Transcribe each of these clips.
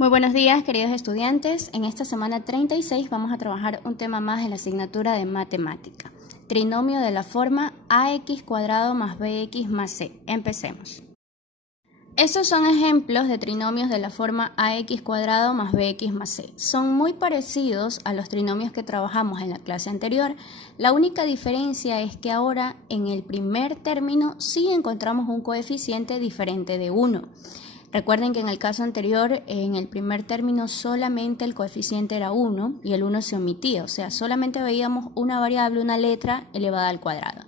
Muy buenos días, queridos estudiantes. En esta semana 36 vamos a trabajar un tema más en la asignatura de matemática. Trinomio de la forma ax cuadrado más bx más c. Empecemos. Estos son ejemplos de trinomios de la forma ax cuadrado más bx más c. Son muy parecidos a los trinomios que trabajamos en la clase anterior. La única diferencia es que ahora en el primer término sí encontramos un coeficiente diferente de 1. Recuerden que en el caso anterior, en el primer término solamente el coeficiente era 1 y el 1 se omitía, o sea, solamente veíamos una variable, una letra elevada al cuadrado.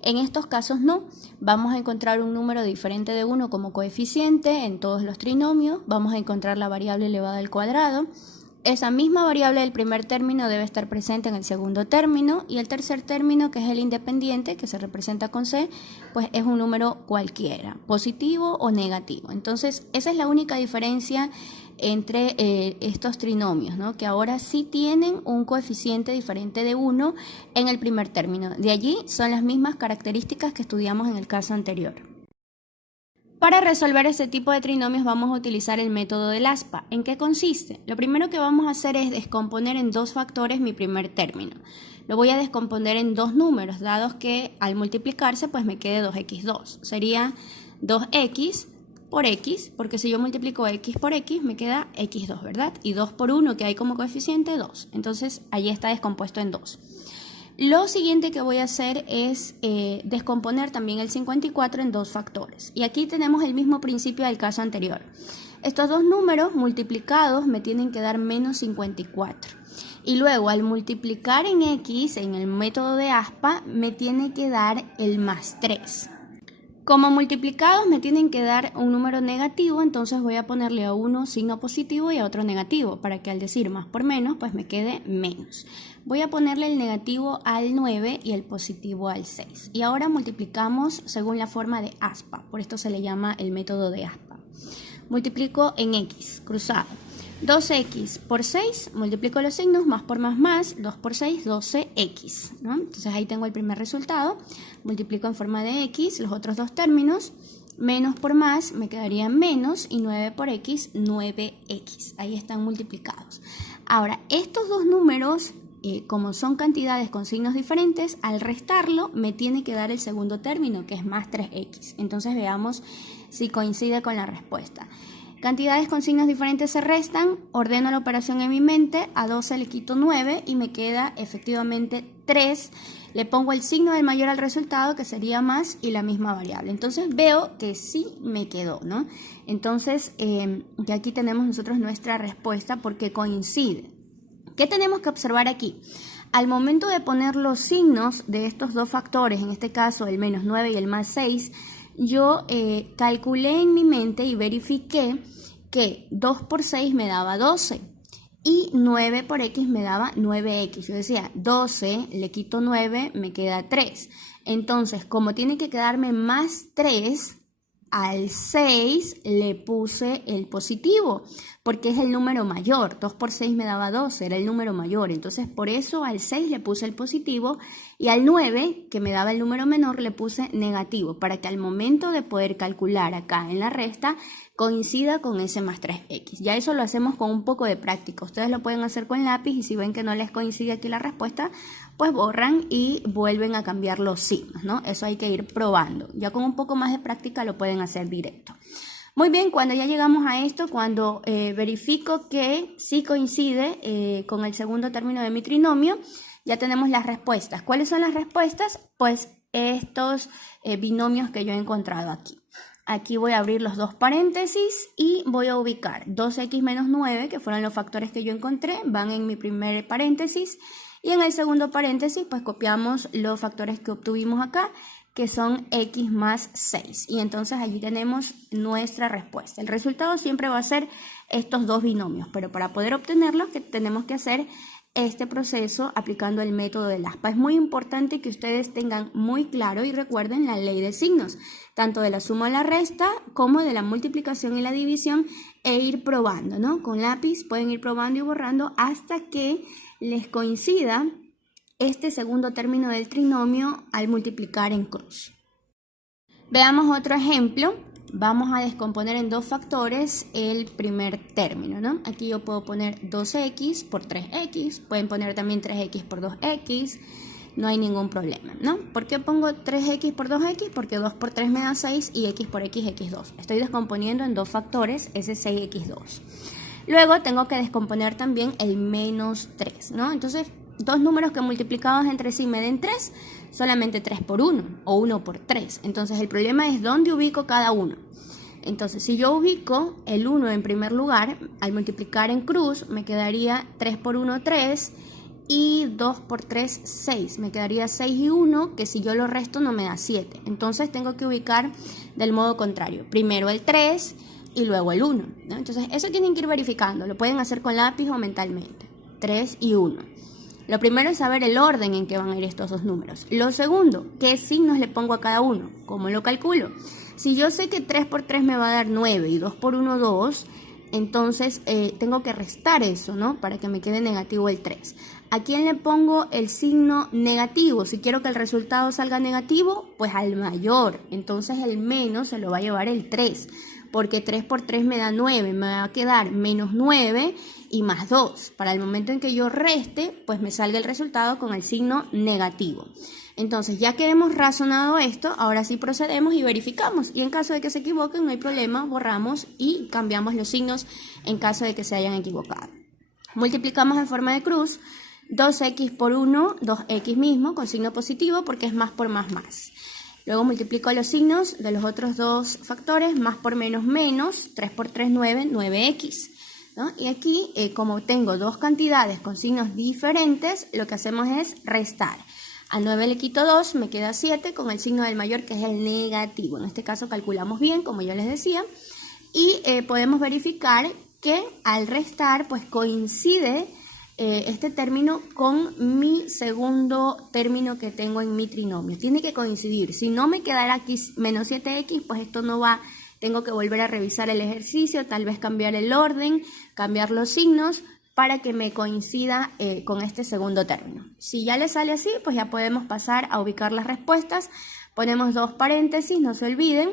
En estos casos no, vamos a encontrar un número diferente de 1 como coeficiente en todos los trinomios, vamos a encontrar la variable elevada al cuadrado. Esa misma variable del primer término debe estar presente en el segundo término y el tercer término, que es el independiente, que se representa con C, pues es un número cualquiera, positivo o negativo. Entonces, esa es la única diferencia entre estos trinomios, ¿no? Que ahora sí tienen un coeficiente diferente de 1 en el primer término. De allí son las mismas características que estudiamos en el caso anterior. Para resolver este tipo de trinomios vamos a utilizar el método del aspa. ¿En qué consiste? Lo primero que vamos a hacer es descomponer en dos factores mi primer término. Lo voy a descomponer en dos números, dados que al multiplicarse pues me quede 2x2. Sería 2x por x, porque si yo multiplico x por x me queda x2, ¿verdad? Y 2 por 1 que hay como coeficiente, 2. Entonces allí está descompuesto en 2. Lo siguiente que voy a hacer es descomponer también el 54 en dos factores. Y aquí tenemos el mismo principio del caso anterior. Estos dos números multiplicados me tienen que dar menos 54. Y luego al multiplicar en x, en el método de aspa, me tiene que dar el más 3. Como multiplicados me tienen que dar un número negativo, entonces voy a ponerle a uno signo positivo y a otro negativo, para que al decir más por menos, pues me quede menos. Voy a ponerle el negativo al 9 y el positivo al 6. Y ahora multiplicamos según la forma de aspa, por esto se le llama el método de aspa. Multiplico en x, cruzado. 2x por 6, multiplico los signos, más por más, 2 por 6, 12x, ¿no? Entonces ahí tengo el primer resultado, multiplico en forma de x los otros dos términos, menos por más me quedaría menos y 9 por x, 9x, ahí están multiplicados. Ahora, estos dos números, como son cantidades con signos diferentes, al restarlo me tiene que dar el segundo término, que es más 3x. Entonces veamos si coincide con la respuesta. Cantidades con signos diferentes se restan, ordeno la operación en mi mente, a 12 le quito 9 y me queda efectivamente 3. Le pongo el signo del mayor al resultado, que sería más, y la misma variable. Entonces veo que sí me quedó, ¿no? Entonces, ya aquí tenemos nosotros nuestra respuesta porque coincide. ¿Qué tenemos que observar aquí? Al momento de poner los signos de estos dos factores, en este caso el menos 9 y el más 6, yo calculé en mi mente y verifiqué que 2 por 6 me daba 12 y 9 por x me daba 9x. Yo decía 12, le quito 9, me queda 3. Entonces, como tiene que quedarme más 3, al 6 le puse el positivo, porque es el número mayor. 2 por 6 me daba 12, era el número mayor. Entonces, por eso al 6 le puse el positivo y al 9, que me daba el número menor, le puse negativo, para que al momento de poder calcular acá en la resta, coincida con ese más 3x. Ya eso lo hacemos con un poco de práctica. Ustedes lo pueden hacer con lápiz y si ven que no les coincide aquí la respuesta, pues borran y vuelven a cambiar los signos, ¿no? Eso hay que ir probando. Ya con un poco más de práctica lo pueden hacer directo. Muy bien, cuando ya llegamos a esto, cuando verifico que sí coincide con el segundo término de mi trinomio, ya tenemos las respuestas. ¿Cuáles son las respuestas? Pues estos binomios que yo he encontrado aquí. Aquí voy a abrir los dos paréntesis y voy a ubicar 2x menos 9, que fueron los factores que yo encontré, van en mi primer paréntesis. Y en el segundo paréntesis, pues copiamos los factores que obtuvimos acá, que son x más 6. Y entonces allí tenemos nuestra respuesta. El resultado siempre va a ser estos dos binomios, pero para poder obtenerlos tenemos que hacer este proceso aplicando el método del aspa. Es muy importante que ustedes tengan muy claro y recuerden la ley de signos, tanto de la suma y la resta como de la multiplicación y la división, e ir probando, ¿no? Con lápiz pueden ir probando y borrando hasta que les coincida este segundo término del trinomio al multiplicar en cruz. Veamos otro ejemplo. Vamos a descomponer en dos factores el primer término, ¿no? Aquí yo puedo poner 2x por 3x, pueden poner también 3x por 2x, no hay ningún problema, ¿no? ¿Por qué pongo 3x por 2x? Porque 2 por 3 me da 6 y x por x, x2. Estoy descomponiendo en dos factores ese 6x2. Luego tengo que descomponer también el menos 3, ¿no? Entonces, dos números que multiplicados entre sí me den 3, solamente 3 por 1 o 1 por 3. Entonces el problema es dónde ubico cada uno. Entonces si yo ubico el 1 en primer lugar, al multiplicar en cruz me quedaría 3 por 1, 3 y 2 por 3, 6. Me quedaría 6 y 1, que si yo lo resto no me da 7. Entonces tengo que ubicar del modo contrario. Primero el 3 y luego el 1, ¿no? Entonces eso tienen que ir verificando. Lo pueden hacer con lápiz o mentalmente. 3 y 1. Lo primero es saber el orden en que van a ir estos dos números. Lo segundo, ¿qué signos le pongo a cada uno? ¿Cómo lo calculo? Si yo sé que 3 por 3 me va a dar 9 y 2 por 1, 2, entonces tengo que restar eso, ¿no? Para que me quede negativo el 3. ¿A quién le pongo el signo negativo? Si quiero que el resultado salga negativo, pues al mayor. Entonces el menos se lo va a llevar el 3. Porque 3 por 3 me da 9, me va a quedar menos 9 y más 2. Para el momento en que yo reste, pues me salga el resultado con el signo negativo. Entonces, ya que hemos razonado esto, ahora sí procedemos y verificamos. Y en caso de que se equivoquen, no hay problema, borramos y cambiamos los signos en caso de que se hayan equivocado. Multiplicamos en forma de cruz 2x por 1, 2x mismo, con signo positivo porque es más por más. Luego multiplico los signos de los otros dos factores, más por menos menos, 3 por 3, 9, 9x, ¿no? Y aquí, como tengo dos cantidades con signos diferentes, lo que hacemos es restar. A 9 le quito 2, me queda 7 con el signo del mayor que es el negativo. En este caso calculamos bien, como yo les decía, y podemos verificar que al restar pues coincide este término con mi segundo término que tengo en mi trinomio. Tiene que coincidir. Si no me quedará aquí menos 7x, pues esto no va. Tengo que volver a revisar el ejercicio, tal vez cambiar el orden, cambiar los signos para que me coincida con este segundo término. Si ya le sale así, pues ya podemos pasar a ubicar las respuestas. Ponemos dos paréntesis, no se olviden.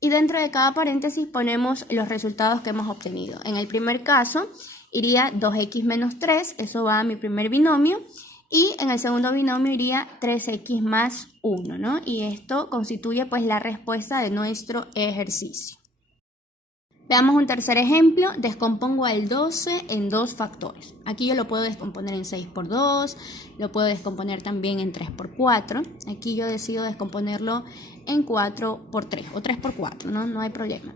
Y dentro de cada paréntesis ponemos los resultados que hemos obtenido. En el primer caso iría 2x menos 3, eso va a mi primer binomio. Y en el segundo binomio iría 3x más 1, ¿no? Y esto constituye pues la respuesta de nuestro ejercicio. Veamos un tercer ejemplo. Descompongo al 12 en dos factores. Aquí yo lo puedo descomponer en 6 por 2, lo puedo descomponer también en 3 por 4. Aquí yo decido descomponerlo en 4 por 3 o 3 por 4, ¿no? No hay problema.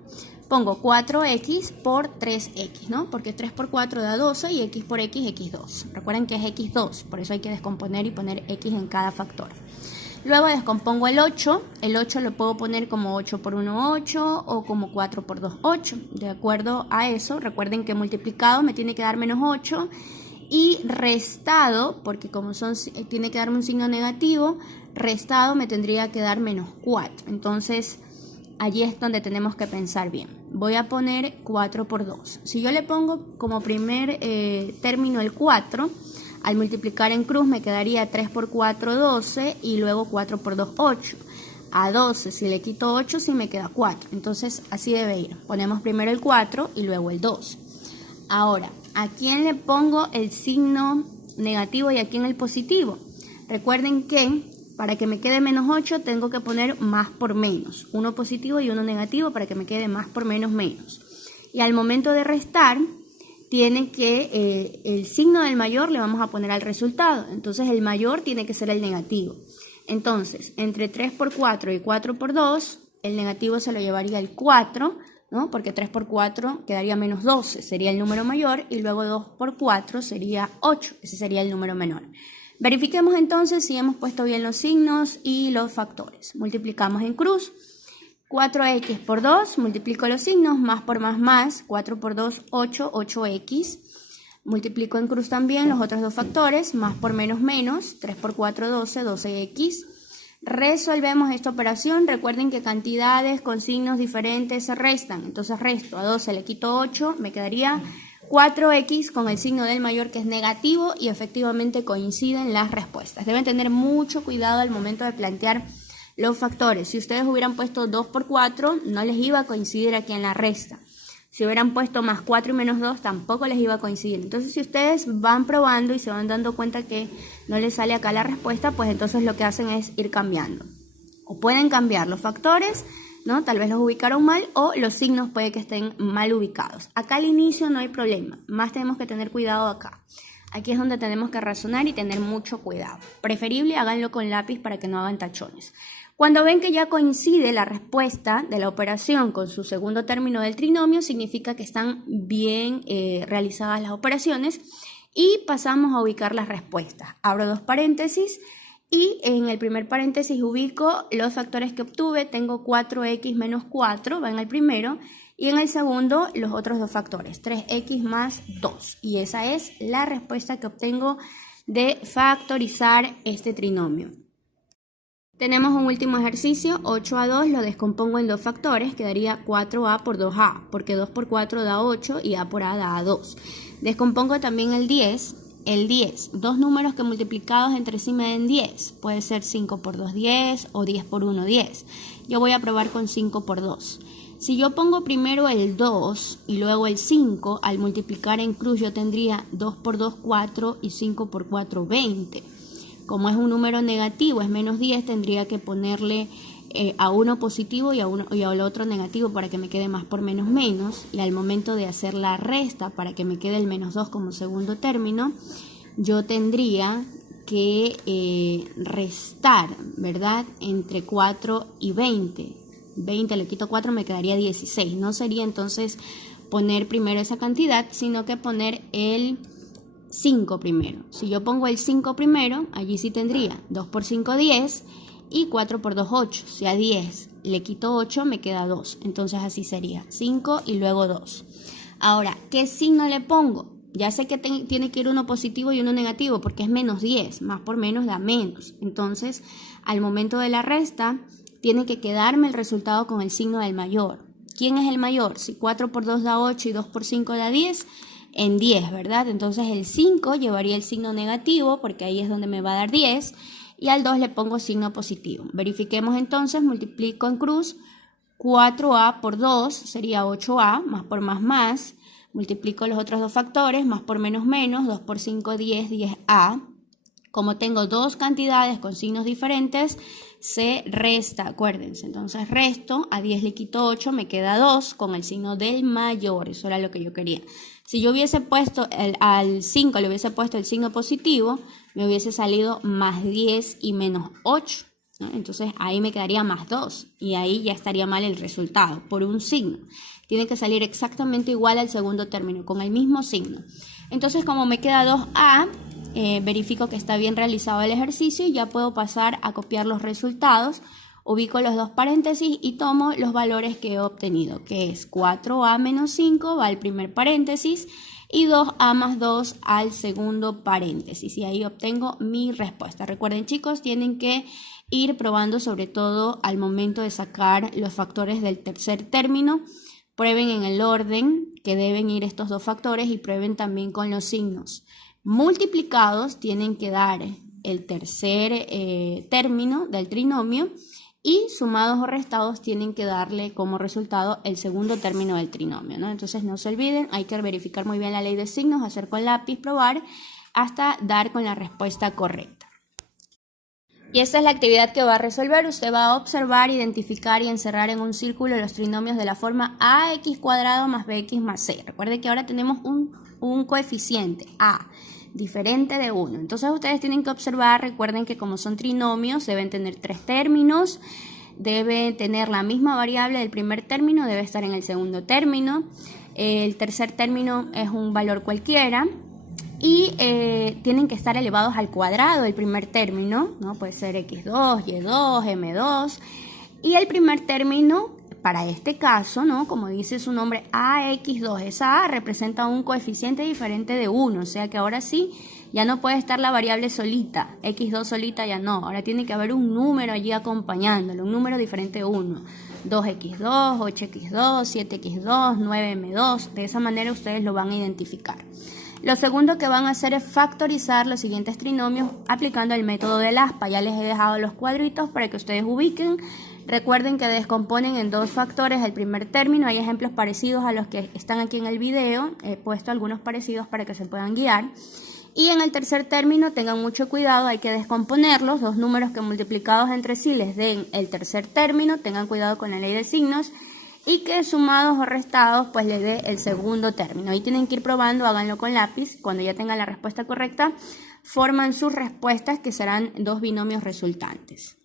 Pongo 4x por 3x, ¿no? Porque 3 por 4 da 12 y x por x, x2. Recuerden que es x2, por eso hay que descomponer y poner x en cada factor. Luego descompongo el 8 lo puedo poner como 8 por 1, 8 o como 4 por 2, 8. De acuerdo a eso, recuerden que multiplicado me tiene que dar menos 8 y restado, porque como tiene que darme un signo negativo, restado me tendría que dar menos 4. Entonces, allí es donde tenemos que pensar bien. Voy a poner 4 por 2. Si yo le pongo como primer término el 4, al multiplicar en cruz me quedaría 3 por 4, 12 y luego 4 por 2, 8. A 12, si le quito 8, sí me queda 4. Entonces, así debe ir. Ponemos primero el 4 y luego el 2. Ahora, ¿a quién le pongo el signo negativo y a quién el positivo? Recuerden que para que me quede menos 8 tengo que poner más por menos. Uno positivo y uno negativo para que me quede más por menos, menos. Y al momento de restar, tiene que el signo del mayor le vamos a poner al resultado. Entonces el mayor tiene que ser el negativo. Entonces, entre 3 por 4 y 4 por 2, el negativo se lo llevaría el 4, ¿no? Porque 3 por 4 quedaría menos 12, sería el número mayor, y luego 2 por 4 sería 8, ese sería el número menor. Verifiquemos entonces si hemos puesto bien los signos y los factores. Multiplicamos en cruz. 4x por 2, multiplico los signos, más por más, 4 por 2, 8, 8x. Multiplico en cruz también los otros dos factores, más por menos, 3 por 4, 12, 12x. Resolvemos esta operación. Recuerden que cantidades con signos diferentes se restan. Entonces resto, a 12 le quito 8, me quedaría 4x con el signo del mayor que es negativo y efectivamente coinciden las respuestas. Deben tener mucho cuidado al momento de plantear Los factores, si ustedes hubieran puesto 2 por 4, no les iba a coincidir aquí en la resta. Si hubieran puesto más 4 y menos 2, tampoco les iba a coincidir. Entonces, si ustedes van probando y se van dando cuenta que no les sale acá la respuesta, pues entonces lo que hacen es ir cambiando. O pueden cambiar los factores, ¿no? Tal vez los ubicaron mal, o los signos puede que estén mal ubicados. Acá al inicio no hay problema, más tenemos que tener cuidado acá. Aquí es donde tenemos que razonar y tener mucho cuidado. Preferible háganlo con lápiz para que no hagan tachones. Cuando ven que ya coincide la respuesta de la operación con su segundo término del trinomio, significa que están bien realizadas las operaciones y pasamos a ubicar las respuestas. Abro dos paréntesis y en el primer paréntesis ubico los factores que obtuve. Tengo 4x menos 4, va en el primero, y en el segundo los otros dos factores, 3x más 2. Y esa es la respuesta que obtengo de factorizar este trinomio. Tenemos un último ejercicio, 8 a 2, lo descompongo en dos factores, quedaría 4a por 2a, porque 2 por 4 da 8 y a por a da 2. Descompongo también el 10, dos números que multiplicados entre sí me den 10, puede ser 5 por 2, 10 o 10 por 1, 10. Yo voy a probar con 5 por 2. Si yo pongo primero el 2 y luego el 5, al multiplicar en cruz yo tendría 2 por 2, 4 y 5 por 4, 20. Como es un número negativo, es menos 10, tendría que ponerle a uno positivo y al otro negativo para que me quede más por menos menos. Y al momento de hacer la resta para que me quede el menos 2 como segundo término, yo tendría que restar, ¿verdad? Entre 4 y 20. 20 le quito 4, me quedaría 16. No sería entonces poner primero esa cantidad, sino que poner el 5 primero. Si yo pongo el 5 primero, allí sí tendría 2 por 5, 10 y 4 por 2, 8. Si a 10 le quito 8, me queda 2. Entonces así sería 5 y luego 2. Ahora, ¿qué signo le pongo? Ya sé que tiene que ir uno positivo y uno negativo porque es menos 10. Más por menos da menos. Entonces, al momento de la resta, tiene que quedarme el resultado con el signo del mayor. ¿Quién es el mayor? Si 4 por 2 da 8 y 2 por 5 da 10, en 10, ¿verdad? Entonces el 5 llevaría el signo negativo porque ahí es donde me va a dar 10 y al 2 le pongo signo positivo. Verifiquemos entonces, multiplico en cruz, 4a por 2 sería 8a, más por más, multiplico los otros dos factores, más por menos, 2 por 5, 10, 10a. Como tengo dos cantidades con signos diferentes, se resta, acuérdense. Entonces resto, a 10 le quito 8, me queda 2 con el signo del mayor. Eso era lo que yo quería. Si yo hubiese puesto al 5, le hubiese puesto el signo positivo, me hubiese salido más 10 y menos 8, ¿no? Entonces ahí me quedaría más 2 y ahí ya estaría mal el resultado por un signo. Tiene que salir exactamente igual al segundo término, con el mismo signo. Entonces como me queda 2a, verifico que está bien realizado el ejercicio y ya puedo pasar a copiar los resultados. Ubico los dos paréntesis y tomo los valores que he obtenido, que es 4a menos 5 va al primer paréntesis y 2a más 2 al segundo paréntesis. Y ahí obtengo mi respuesta. Recuerden, chicos, tienen que ir probando sobre todo al momento de sacar los factores del tercer término. Prueben en el orden que deben ir estos dos factores y prueben también con los signos multiplicados. Tienen que dar el tercer término del trinomio y sumados o restados tienen que darle como resultado el segundo término del trinomio, ¿no? Entonces no se olviden, hay que verificar muy bien la ley de signos, hacer con lápiz, probar hasta dar con la respuesta correcta. Y esta es la actividad que va a resolver. Usted va a observar, identificar y encerrar en un círculo los trinomios de la forma ax cuadrado más bx más c. Recuerde que ahora tenemos un coeficiente a diferente de 1. Entonces ustedes tienen que observar, recuerden que como son trinomios deben tener tres términos, deben tener la misma variable del primer término, debe estar en el segundo término, el tercer término es un valor cualquiera y tienen que estar elevados al cuadrado del primer término, ¿no? Puede ser x2, y2, m2 y el primer término. Para este caso, ¿no? Como dice su nombre, ax2, esa a representa un coeficiente diferente de 1, o sea que ahora sí, ya no puede estar la variable solita, x2 solita ya no, ahora tiene que haber un número allí acompañándolo, un número diferente de 1, 2x2, 8x2, 7x2, 9m2, de esa manera ustedes lo van a identificar. Lo segundo que van a hacer es factorizar los siguientes trinomios aplicando el método del aspa. Ya les he dejado los cuadritos para que ustedes ubiquen. Recuerden que descomponen en dos factores el primer término. Hay ejemplos parecidos a los que están aquí en el video. He puesto algunos parecidos para que se puedan guiar. Y en el tercer término, tengan mucho cuidado, hay que descomponerlos. Dos números que multiplicados entre sí les den el tercer término. Tengan cuidado con la ley de signos. Y que sumados o restados pues les dé el segundo término. Ahí tienen que ir probando, háganlo con lápiz. Cuando ya tengan la respuesta correcta, forman sus respuestas que serán dos binomios resultantes.